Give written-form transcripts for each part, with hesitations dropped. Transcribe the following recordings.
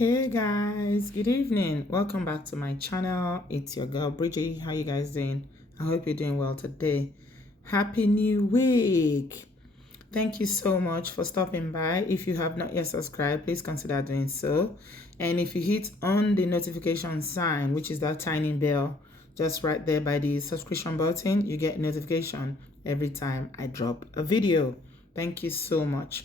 Hey guys, good evening. Welcome back to my channel. It's your girl Bridget. How you guys doing? I hope you're doing well today. Happy New Week. Thank you so much for stopping by. If you have not yet subscribed, please consider doing so. And if you hit on the notification sign, which is that tiny bell just right there by the subscription button, you get notification every time I drop a video. Thank you so much.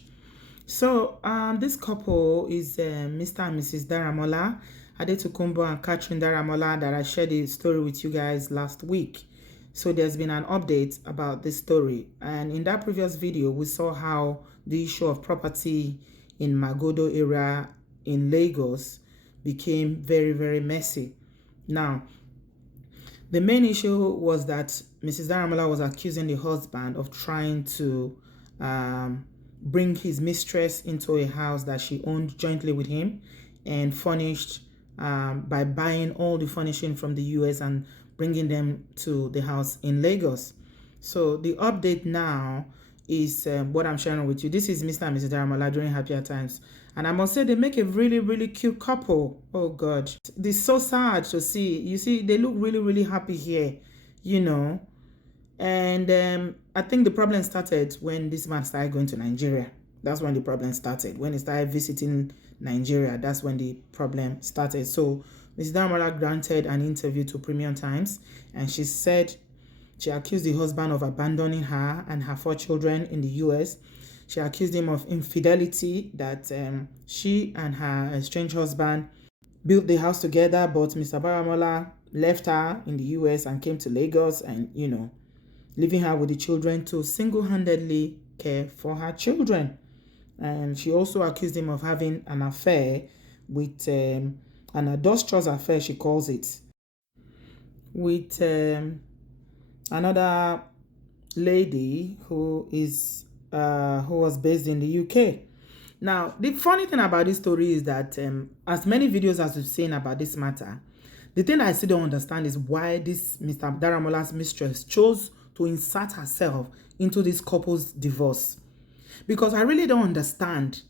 So this couple is Mr. and Mrs. Daramola, Adetukumbo and Catherine Daramola, that I shared the story with you guys last week. So there's been an update about this story. And in that previous video, we saw how the issue of property in Magodo area in Lagos became very, very messy. Now, the main issue was that Mrs. Daramola was accusing the husband of trying to bring his mistress into a house that she owned jointly with him and furnished by buying all the furnishing from the US and bringing them to the house in Lagos. So the update now is what I'm sharing with you. This is Mr. and Mrs. Daramola during happier times. And I must say they make a really, really cute couple. Oh God. It's so sad to see. You see, they look really, really happy here, you know. And I think the problem started when this man started going to Nigeria. That's when the problem started. When he started visiting Nigeria, that's when the problem started. So Ms. Daramola granted an interview to Premium Times, and she said she accused the husband of abandoning her and her 4 children in the US. She accused him of infidelity, that she and her estranged husband built the house together, but Mr. Daramola left her in the US and came to Lagos and, you know, leaving her with the children to single-handedly care for her children. And she also accused him of having an affair with, an adulterous affair, she calls it, with another lady who was based in the UK. Now, the funny thing about this story is that as many videos as we've seen about this matter, the thing I still don't understand is why this Mr. Daramola's mistress chose to insert herself into this couple's divorce. Because I really don't understand.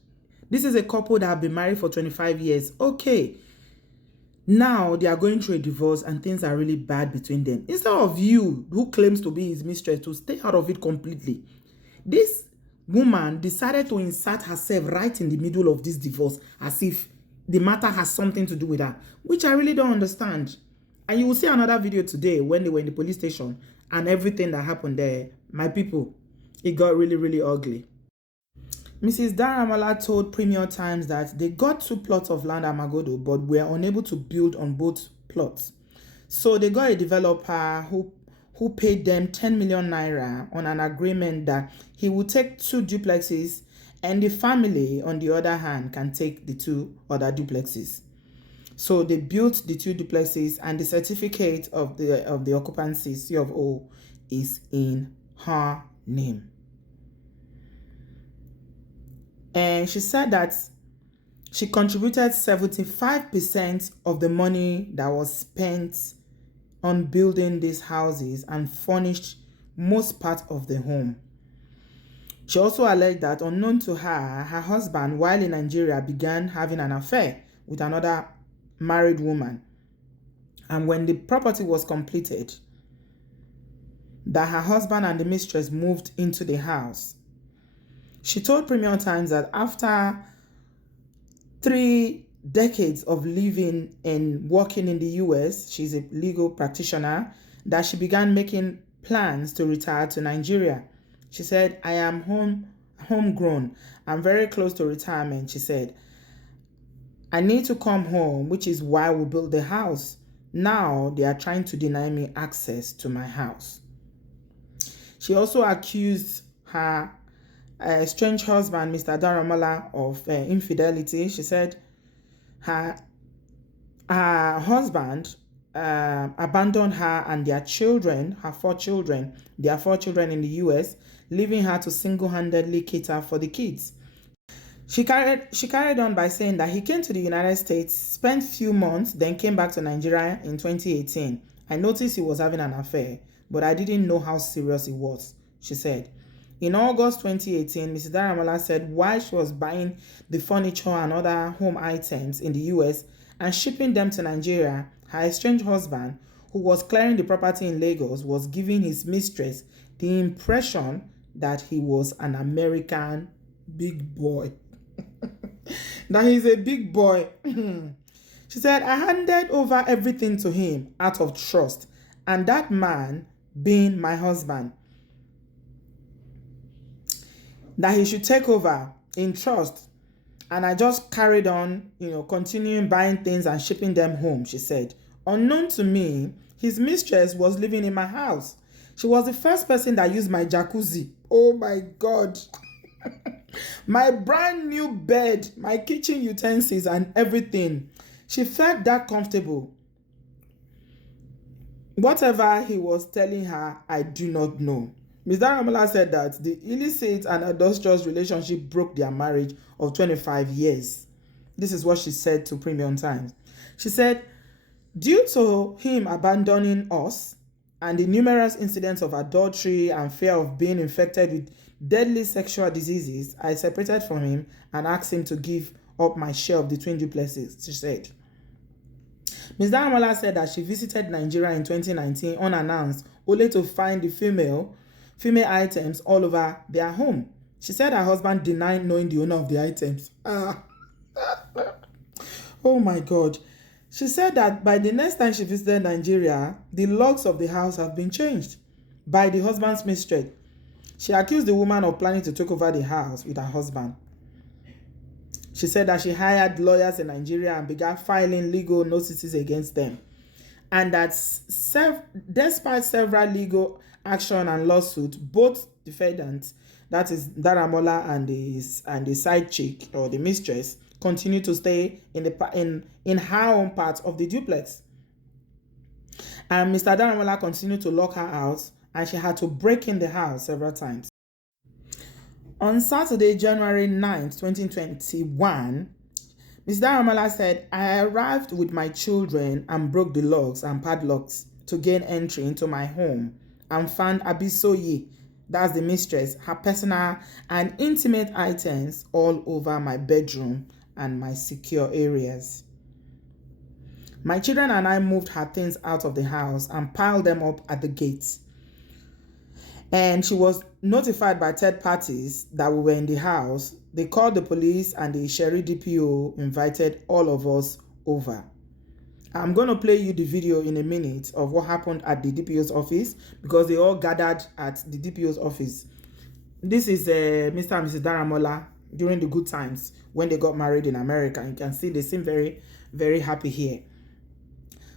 This is a couple that have been married for 25 years. Okay, now they are going through a divorce and things are really bad between them. Instead of you, who claims to be his mistress, to stay out of it completely, this woman decided to insert herself right in the middle of this divorce as if the matter has something to do with her, which I really don't understand. And you will see another video today when they were in the police station and everything that happened there. My people, it got really, really ugly. Mrs. Daramola told Premium Times that they got 2 plots of land at Magodo, but were unable to build on both plots. So they got a developer who paid them 10 million naira on an agreement that he would take 2 duplexes and the family, on the other hand, can take the 2 other duplexes. So they built the 2 duplexes, and the certificate of the occupancy, C of O, is in her name. And she said that she contributed 75% of the money that was spent on building these houses and furnished most part of the home. She also alleged that, unknown to her, her husband, while in Nigeria, began having an affair with another married woman. And when the property was completed, that her husband and the mistress moved into the house. She told Premium Times that after 3 decades of living and working in the US, she's a legal practitioner, that she began making plans to retire to Nigeria. She said, I am homegrown. I'm very close to retirement, she said. I need to come home, which is why we built the house. Now they are trying to deny me access to my house. She also accused her estranged husband, Mr. Daramola, of infidelity. She said her husband abandoned her and their children, her 4 children, their 4 children in the US, leaving her to single-handedly cater for the kids. She carried on by saying that he came to the United States, spent few months, then came back to Nigeria in 2018. I noticed he was having an affair, but I didn't know how serious it was, she said. In August 2018, Mrs. Daramola said while she was buying the furniture and other home items in the US and shipping them to Nigeria, her estranged husband, who was clearing the property in Lagos, was giving his mistress the impression that he was an American big boy. That he's a big boy. She said, I handed over everything to him out of trust, and that man being my husband, that he should take over in trust. And I just carried on, continuing buying things and shipping them home, she said. Unknown to me, his mistress was living in my house. She was the first person that used my jacuzzi. Oh my God. My brand new bed, my kitchen utensils and everything. She felt that comfortable. Whatever he was telling her, I do not know. Ms. Daramola said that the illicit and adulterous relationship broke their marriage of 25 years. This is what she said to Premium Times. She said, due to him abandoning us and the numerous incidents of adultery and fear of being infected with deadly sexual diseases, I separated from him and asked him to give up my share of the twin duplexes, she said. Ms. Daramola said that she visited Nigeria in 2019 unannounced, only to find the female items all over their home. She said her husband denied knowing the owner of the items. Oh my God. She said that by the next time she visited Nigeria, the locks of the house have been changed by the husband's mistress. She accused the woman of planning to take over the house with her husband. She said that she hired lawyers in Nigeria and began filing legal notices against them. And that despite several legal action and lawsuits, both defendants, that is Daramola and the side chick or the mistress, continue to stay in her own part of the duplex. And Mr. Daramola continued to lock her out, and she had to break in the house several times. On Saturday, January 9th, 2021, Ms. Daramola said, I arrived with my children and broke the locks and padlocks to gain entry into my home and found Abisoye, that's the mistress, her personal and intimate items all over my bedroom and my secure areas. My children and I moved her things out of the house and piled them up at the gates. And she was notified by third parties that we were in the house. They called the police and the Sherry DPO invited all of us over. I'm going to play you the video in a minute of what happened at the DPO's office because they all gathered at the DPO's office. This is Mr. and Mrs. Daramola during the good times when they got married in America. You can see they seem very, very happy here.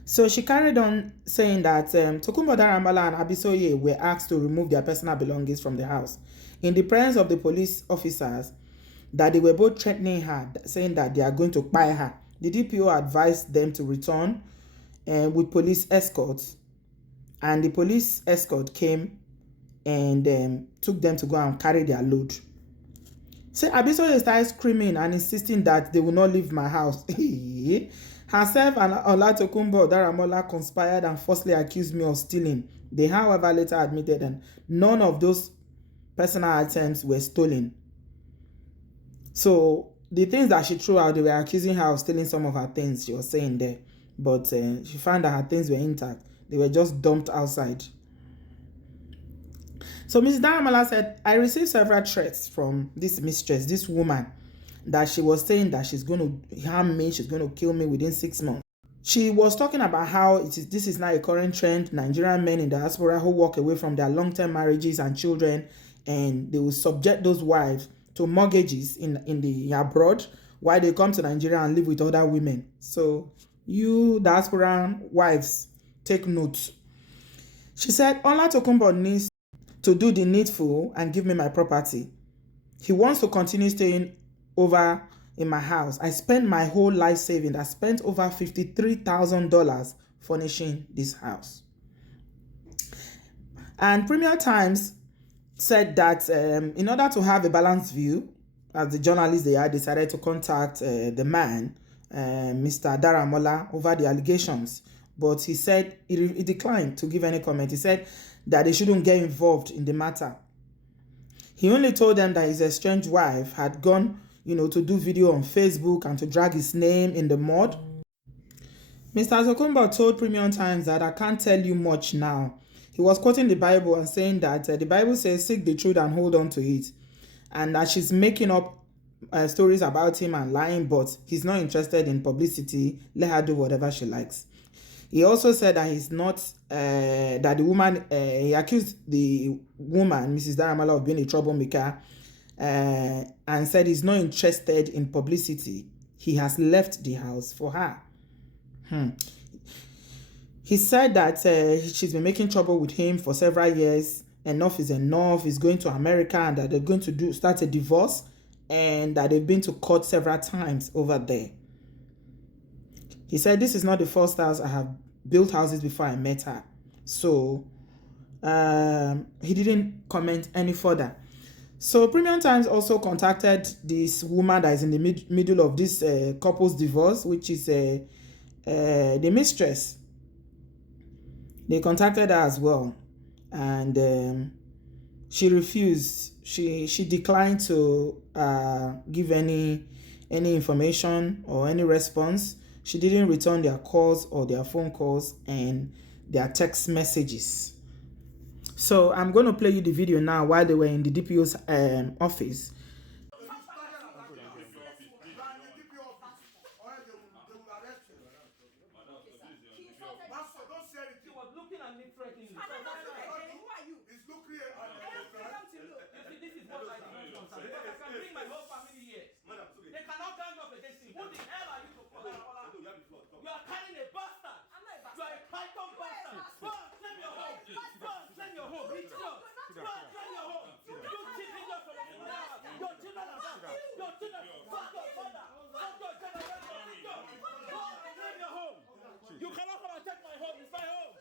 So she carried on saying that Tokunbo Daramola and Abisoye were asked to remove their personal belongings from the house in the presence of the police officers, that they were both threatening her, saying that they are going to buy her. The DPO advised them to return with police escorts, and the police escort came and took them to go and carry their load. So Abisoye started screaming and insisting that they will not leave my house. Herself and Tokunbo Daramola conspired and falsely accused me of stealing. They, however, later admitted that none of those personal items were stolen. So the things that she threw out, they were accusing her of stealing some of her things, she was saying there. But she found that her things were intact. They were just dumped outside. So Mrs. Daramola said, I received several threats from this mistress, this woman, that she was saying that she's going to harm me, she's going to kill me within 6 months. She was talking about how this is now a current trend, Nigerian men in diaspora who walk away from their long-term marriages and children, and they will subject those wives to mortgages in the abroad while they come to Nigeria and live with other women. So you diasporan wives, take note. She said, Ola Tokunbo needs to do the needful and give me my property. He wants to continue staying over in my house. I spent my whole life saving. I spent over $53,000 furnishing this house. And Premier Times said that in order to have a balanced view, as the journalists they had decided to contact the man, Mr. Daramola, over the allegations. But he said he declined to give any comment. He said that they shouldn't get involved in the matter. He only told them that his estranged wife had gone, to do video on Facebook and to drag his name in the mud. Mr. Tokumbo told Premium Times that I can't tell you much now. He was quoting the Bible and saying that the Bible says, seek the truth and hold on to it. And that she's making up stories about him and lying, but he's not interested in publicity. Let her do whatever she likes. He also said that he's not, that the woman, he accused the woman, Mrs. Daramala, of being a troublemaker, and said he's not interested in publicity. He has left the house for her. He said that she's been making trouble with him for several years. Enough is enough. He's going to America and that they're going to start a divorce, and that they've been to court several times over there. He said this is not the first house. I have built houses before I met her. So he didn't comment any further. So Premium Times also contacted this woman that is in the middle of this couple's divorce, which is the mistress. They contacted her as well, and she refused. She declined to give any information or any response. She didn't return their calls or their phone calls and their text messages. So I'm going to play you the video now while they were in the DPO's office. You cannot come and take my home. It's my home.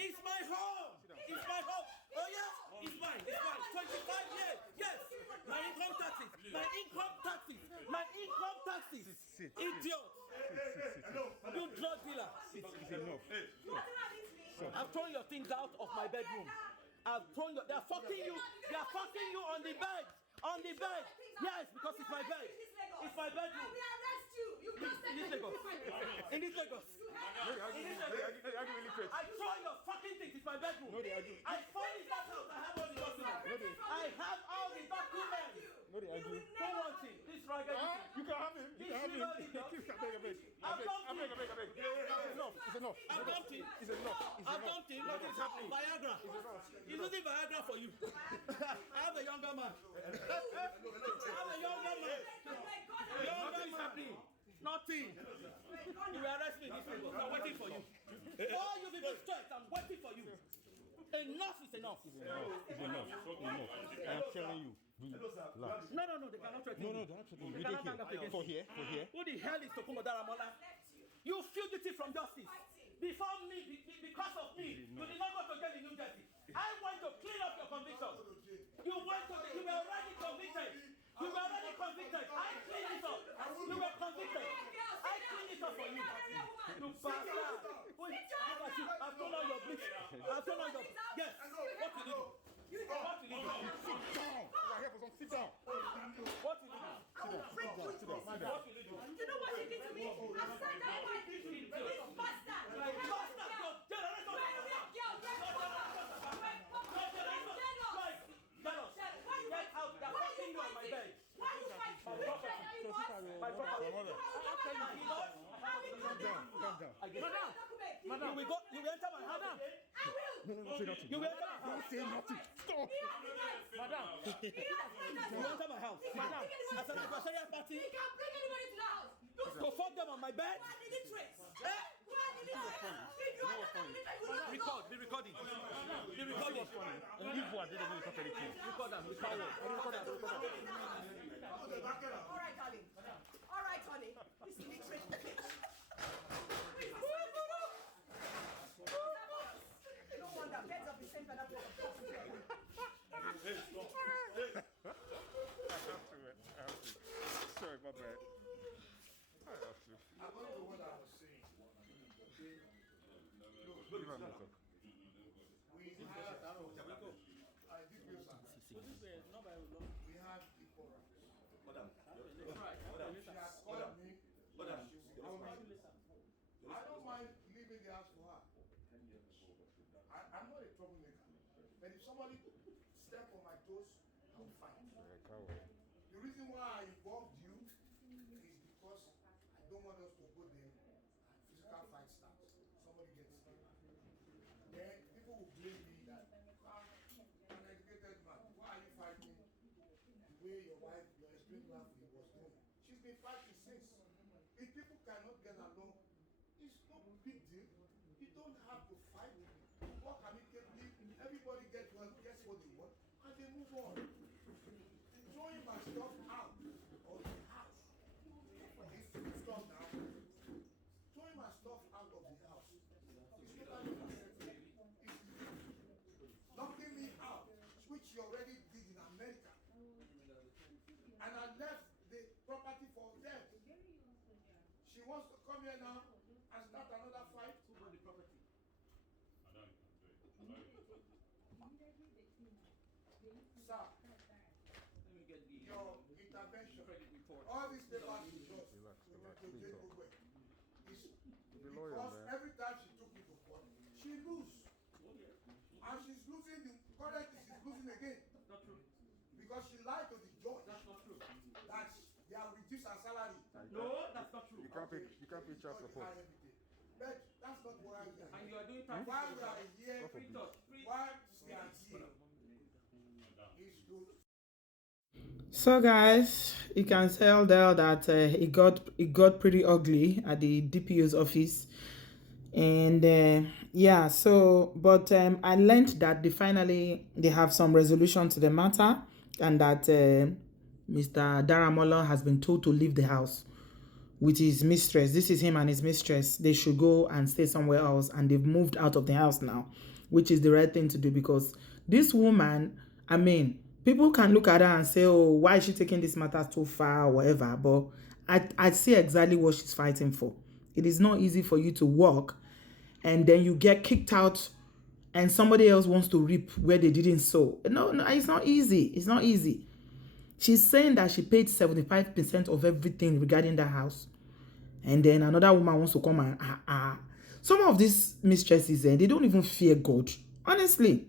It's my home. It's my home. Oh yeah, it's mine. It's mine. 25 years. Yes. My income taxes. My income taxes. My income taxes. Idiot. You drug dealer. I've thrown your things out of my bedroom. I've thrown your. They're fucking you. They're fucking you on the bed. On the bed. Yes, because it's my bed. It's my bedroom. In this Lagos. In this Lagos. I throw your fucking things. It's my bedroom. I find this house. I have all the documents. I have all the documents. Who wants him? This ragged. You can have him. You can have him. It's enough. I've dumped him. It's enough. I've dumped him. Nothing's happening. Viagra. He's using Viagra for you. I have a younger man. Nothing. You will arrest me in this Lagos. I'm waiting for you. All you people straight, I'm waiting for you. Enough is enough. It's enough. I am telling you. Relax. No, they cannot threaten me. No, they're not threatening you. They cannot gang up against For here. Who the hell is Tokumbo Daramola? You fugitive from justice. Before me, because of me, you did not go to jail in New Jersey. I want to clean up your conviction. You were already convicted. You were already convicted. I cleaned it up. You were convicted. I cleaned it up for you. You bastard. Look at you. I've thrown out your bleach. I've thrown out your... Yes. What will you do? What will you do? Sit down. We're here for some. Sit down. What will you do? Sit down. What will you do? You know what you did to me? I sat down by this bastard. Madam, you will enter my house. No, say nothing. You will enter my house. Don't say nothing. Stop. Madam, you will enter my house. Madam, as an adversarial party, He can't bring anybody to the house. to fuck them on my bed. Why did he trace? Why did he trace? If you are not a military, you will not Record, be recording. Be recording. You boy didn't even talk anything. Record them, record them. All right, darling. All right, honey. This is illiterate. No wonder beds of the same feather. I have to. Sorry, my bad. I have to. I don't know what I was saying. Okay? Give him a talk. We had, I did you something. We have equal rights. Madam, She has called me. Madam, She will call me. I don't mind leaving the house for her. I'm not a troublemaker. But if somebody step on my toes, I will fight. The reason why I involved you is because I don't want us to go there and physical fight starts. Somebody gets killed. Then people will blame me that an educated man, why are you fighting the way your wife, your estranged wife was doing? She's been fighting since. If people cannot get along, it's no big deal. You don't have to fight. Work amicably, everybody gets what they want, and they move on. Throwing my stuff out of the house. It's stop now. Throwing my stuff out of the house. It's totally unacceptable. It's knocking me out, which you already did in America. And I left the property for them. She wants to come here now and start another fight. Who bought the property? Sir, let me get your intervention. All these papers you just because every time she took me to court, she lose. And she's losing currently she's losing again. That's not true. Because she lied to the judge. That's not true. That they have reduced her salary. No, that's not true. You can't pay child support. But that's not why we are here. And you are doing time. Why we are here, Free touch. Free. why we are here is to So guys, you can tell there that it got pretty ugly at the DPO's office, and yeah. So, but I learned that they have some resolution to the matter, and that Mr. Daramola has been told to leave the house with his mistress. This is him and his mistress. They should go and stay somewhere else, and they've moved out of the house now, which is the right thing to do, because this woman, I mean, people can look at her and say, oh, why is she taking this matter too far or whatever, but I see exactly what she's fighting for. It is not easy for you to work and then you get kicked out and somebody else wants to reap where they didn't sow. No, it's not easy. It's not easy. She's saying that she paid 75% of everything regarding that house. And then another woman wants to come and Some of these mistresses, they don't even fear God. Honestly,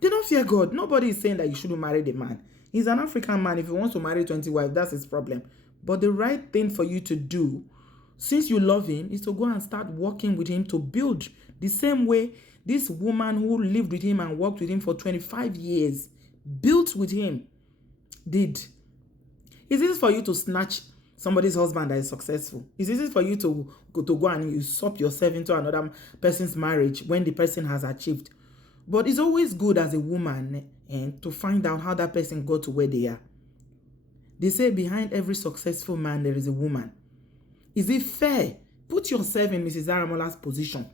they don't fear God. Nobody is saying that you shouldn't marry the man. He's an African man. If he wants to marry 20 wives, that's his problem. But the right thing for you to do, since you love him, is to go and start working with him to build the same way this woman who lived with him and worked with him for 25 years, built with him, did. It's easy for you to snatch somebody's husband that is successful. It's easy for you to go and usurp yourself into another person's marriage when the person has achieved. But it's always good as a woman to find out how that person got to where they are. They say behind every successful man, there is a woman. Is it fair? Put yourself in Mrs. Daramola's position.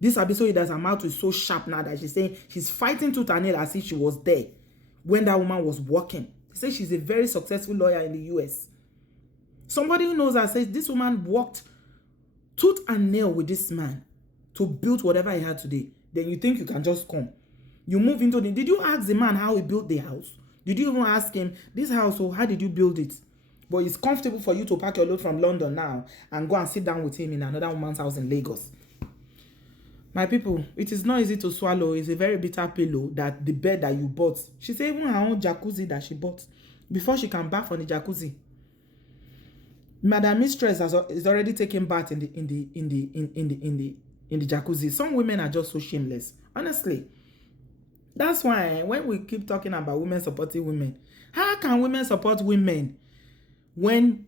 This episode that her mouth is so sharp now that she's saying she's fighting tooth and nail as if she was there when that woman was working. They say she's a very successful lawyer in the US. Somebody who knows her says this woman worked tooth and nail with this man to build whatever he had today. Then you think you can just come. You move into the... Did you ask the man how he built the house? Did you even ask him, this house, how did you build it? But it's comfortable for you to pack your load from London now and go and sit down with him in another woman's house in Lagos. My people, it is not easy to swallow. It's a very bitter pillow that the bed that you bought. She said even her own jacuzzi that she bought before she can bath on the jacuzzi. Madam Mistress is already taking bath in the jacuzzi. Some women are just so shameless. Honestly. That's why when we keep talking about women supporting women, how can women support women when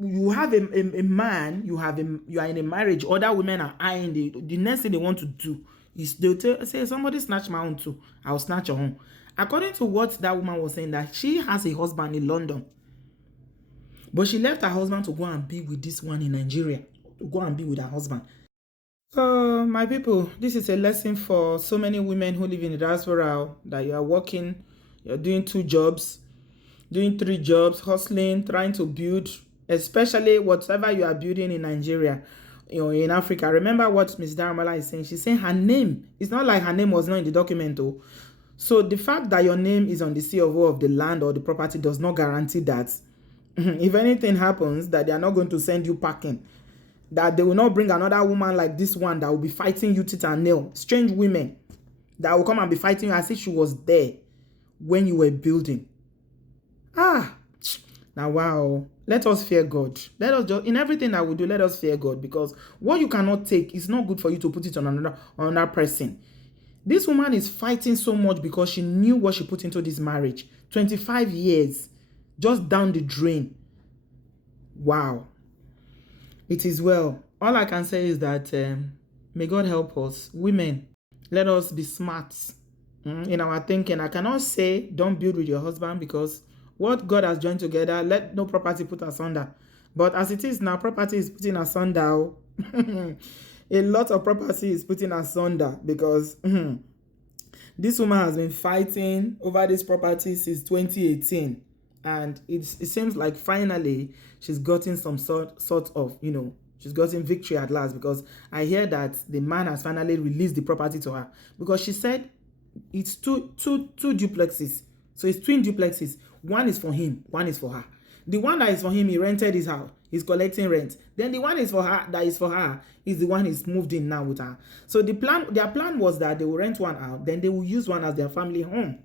you have a man, you are in a marriage, other women are eyeing the next thing they want to do is they'll say, somebody snatch my own too, I'll snatch your own. According to what that woman was saying, that she has a husband in London, but she left her husband to go and be with this one in Nigeria, to go and be with her husband. So, my people, this is a lesson for so many women who live in the diaspora, that you are working, you're doing 2 jobs, doing 3 jobs, hustling, trying to build, especially whatever you are building in Nigeria, in Africa. Remember what Ms. Daramola is saying. She's saying her name. It's not like her name was not in the document, though. So the fact that your name is on the CFO of the land or the property does not guarantee that if anything happens, that they are not going to send you packing, that they will not bring another woman like this one that will be fighting you teeth and nail. Strange women that will come and be fighting you as if she was there when you were building. Now wow, let us fear God. Let us just, in everything that we do, let us fear God, because what you cannot take is not good for you to put it on another person. This woman is fighting so much because she knew what she put into this marriage. 25 years just down the drain. Wow. It is well. All I can say is that may God help us. Women, let us be smart in our thinking. I cannot say don't build with your husband, because what God has joined together, let no property put asunder. But as it is now, property is putting asunder. A lot of property is putting asunder, because this woman has been fighting over this property since 2018. And it seems like finally she's gotten some sort of, she's gotten victory at last, because I hear that the man has finally released the property to her, because she said it's two duplexes. So it's twin duplexes. One is for him, one is for her. The one that is for him, he rented his house. He's collecting rent. Then the one is for her, that is for her, is the one he's moved in now with her. So their plan was that they will rent one out, then they will use one as their family home.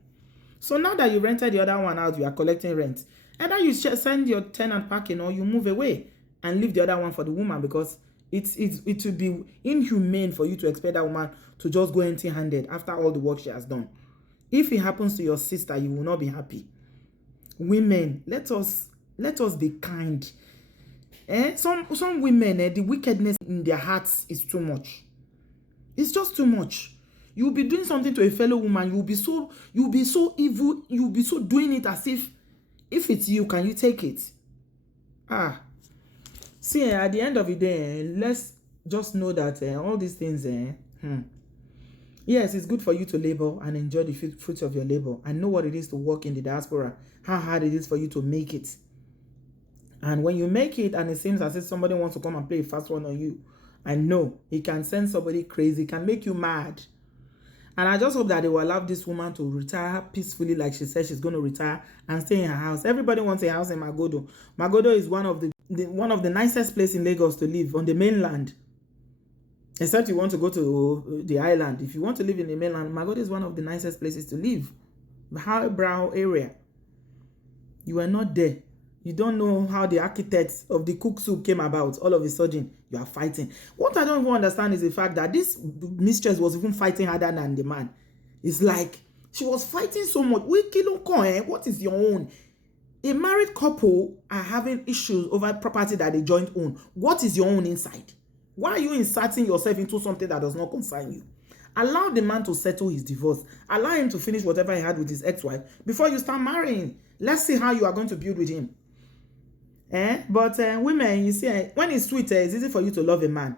So now that you rented the other one out, you are collecting rent. Either you send your tenant packing, or you move away and leave the other one for the woman, because it would be inhumane for you to expect that woman to just go empty-handed after all the work she has done. If it happens to your sister, you will not be happy. Women, let us be kind. Some women, the wickedness in their hearts is too much. It's just too much. You'll be doing something to a fellow woman, you'll be so evil, you'll be so doing it as if it's you, can you take it? See, at the end of the day, let's just know that all these things, yes, it's good for you to labor and enjoy the fruits of your labor. I know what it is to work in the diaspora, how hard it is for you to make it. And when you make it and it seems as if somebody wants to come and play a fast one on you, I know it can send somebody crazy, it can make you mad. And I just hope that they will allow this woman to retire peacefully, like she said she's going to retire, and stay in her house. Everybody wants a house in Magodo. Magodo is one of the nicest places in Lagos to live, on the mainland. Except you want to go to the island. If you want to live in the mainland, Magodo is one of the nicest places to live. The highbrow area. You are not there. You don't know how the architects of the cook soup came about. All of a sudden, you are fighting. What I don't even understand is the fact that this mistress was even fighting harder than the man. It's like she was fighting so much. What is your own? A married couple are having issues over property that they joint own. What is your own inside? Why are you inserting yourself into something that does not concern you? Allow the man to settle his divorce. Allow him to finish whatever he had with his ex-wife before you start marrying. Let's see how you are going to build with him. But women, you see, when it's sweet, it's easy for you to love a man.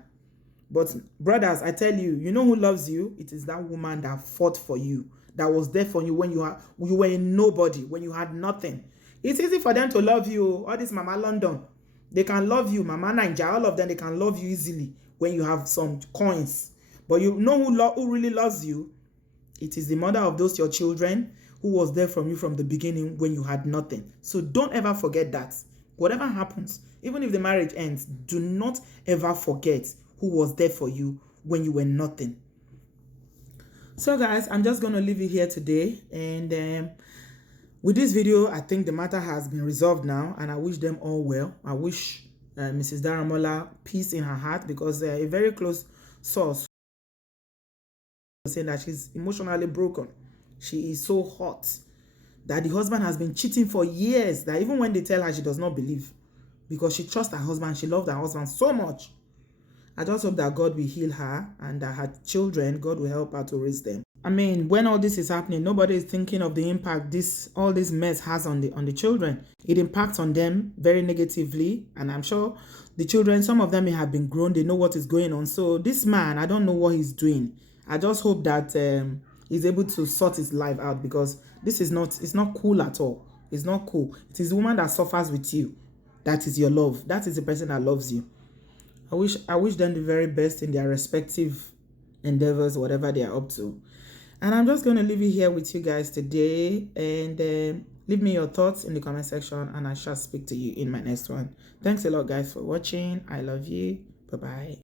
But brothers, I tell you, you know who loves you? It is that woman that fought for you, that was there for you when you were a nobody, when you had nothing. It's easy for them to love you. All this Mama London, they can love you. Mama Naija, all of them, they can love you easily when you have some coins. But you know who really loves you? It is the mother of those your children who was there from you from the beginning when you had nothing. So don't ever forget that. Whatever happens, even if the marriage ends, do not ever forget who was there for you when you were nothing. So guys, I'm just going to leave it here today. And with this video, I think the matter has been resolved now. And I wish them all well. I wish Mrs. Daramola peace in her heart, because a very close source saying that she's emotionally broken. She is so hot that the husband has been cheating for years, that even when they tell her, she does not believe, because she trusts her husband. She loved her husband so much. I just hope that God will heal her, and that her children, God will help her to raise them. I mean, when all this is happening, nobody is thinking of the impact all this mess has on the children. It impacts on them very negatively, and I'm sure the children, some of them may have been grown, they know what is going on. So this man, I don't know what he's doing. I just hope that he's able to sort his life out, because this is it's not cool at all. It's not cool. It is the woman that suffers with you. That is your love. That is the person that loves you. I wish them the very best in their respective endeavors, whatever they are up to. And I'm just going to leave it here with you guys today, and leave me your thoughts in the comment section, and I shall speak to you in my next one. Thanks a lot, guys, for watching. I love you. Bye-bye.